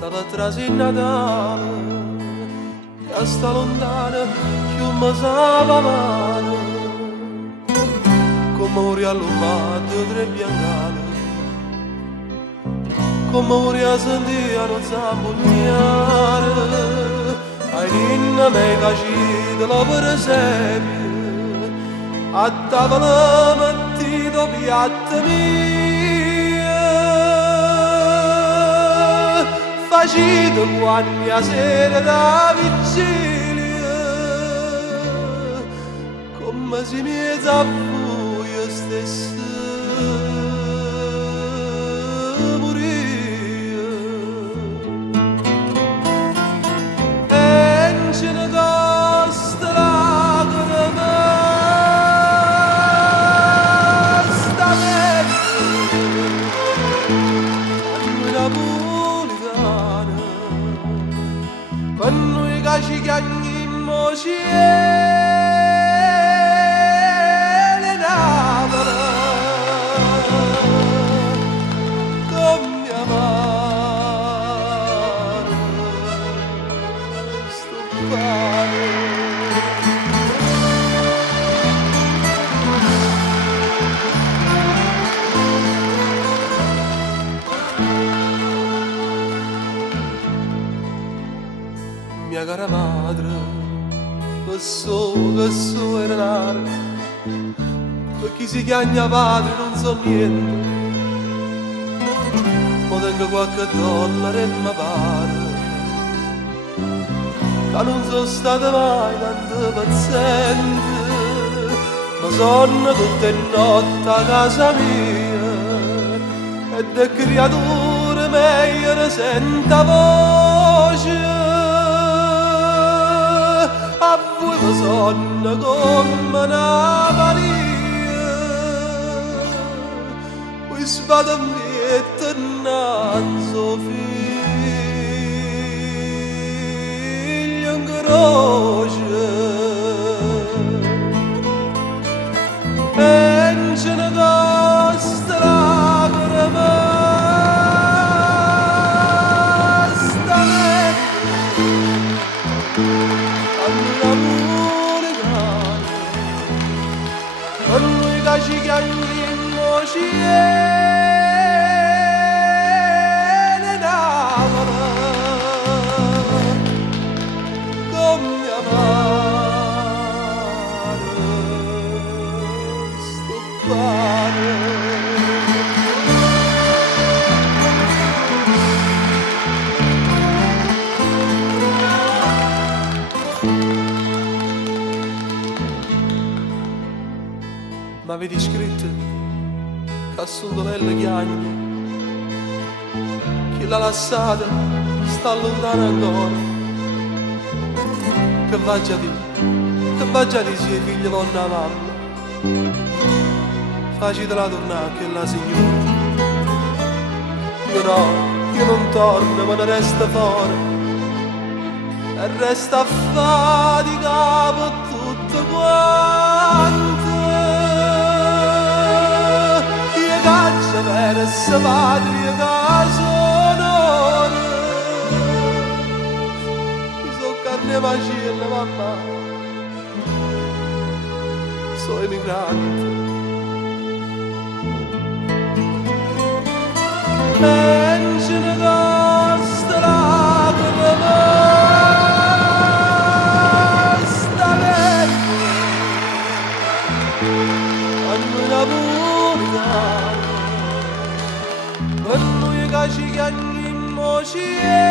stava trasi in Natale, che sta lontana più mi stava male, come ora all'umato tre biancale, come ora sentia non sa pugnare, ai ninna me facita la per esempio, a tavola mettito piatta mia, facito guagni a sera da vigilia, come si mezza a buio stesso moria, e non ce ne costa lacrime, sta napoletana, per noi che ci chiamiamo cielo Napoli, come amare sto pane. Mia cara madre, che so era nare, per chi si chiama padre non so niente, ma tengo qualche dollaro e mi pare, ma non sono stata mai tanto paziente, ma sono tutte notte a casa mia, e da creature meglio ne sento voce. A voi vi sono come una Maria, voi spada mietta innanzo figlio in croce, e non ce ne costa lacrime, per noi che ci chiamiamo cielo Napoli, come amare sto pane. Ma vedi scritto che sono belle chiagne, chi l'ha lasciata sta lontana ancora, che va già di suoi figli donna mamma, facitela tornare che la signora, io no, io non torno ma ne resta fuori, e resta a fatica per tutto quanto. Caccia verso patria che sonore, mi so carne e macella mamma, sono emigrante, e non ce ne costa lacrime, sta vecchia, a noi napoletana, per noi che ci chiamiamo cielo.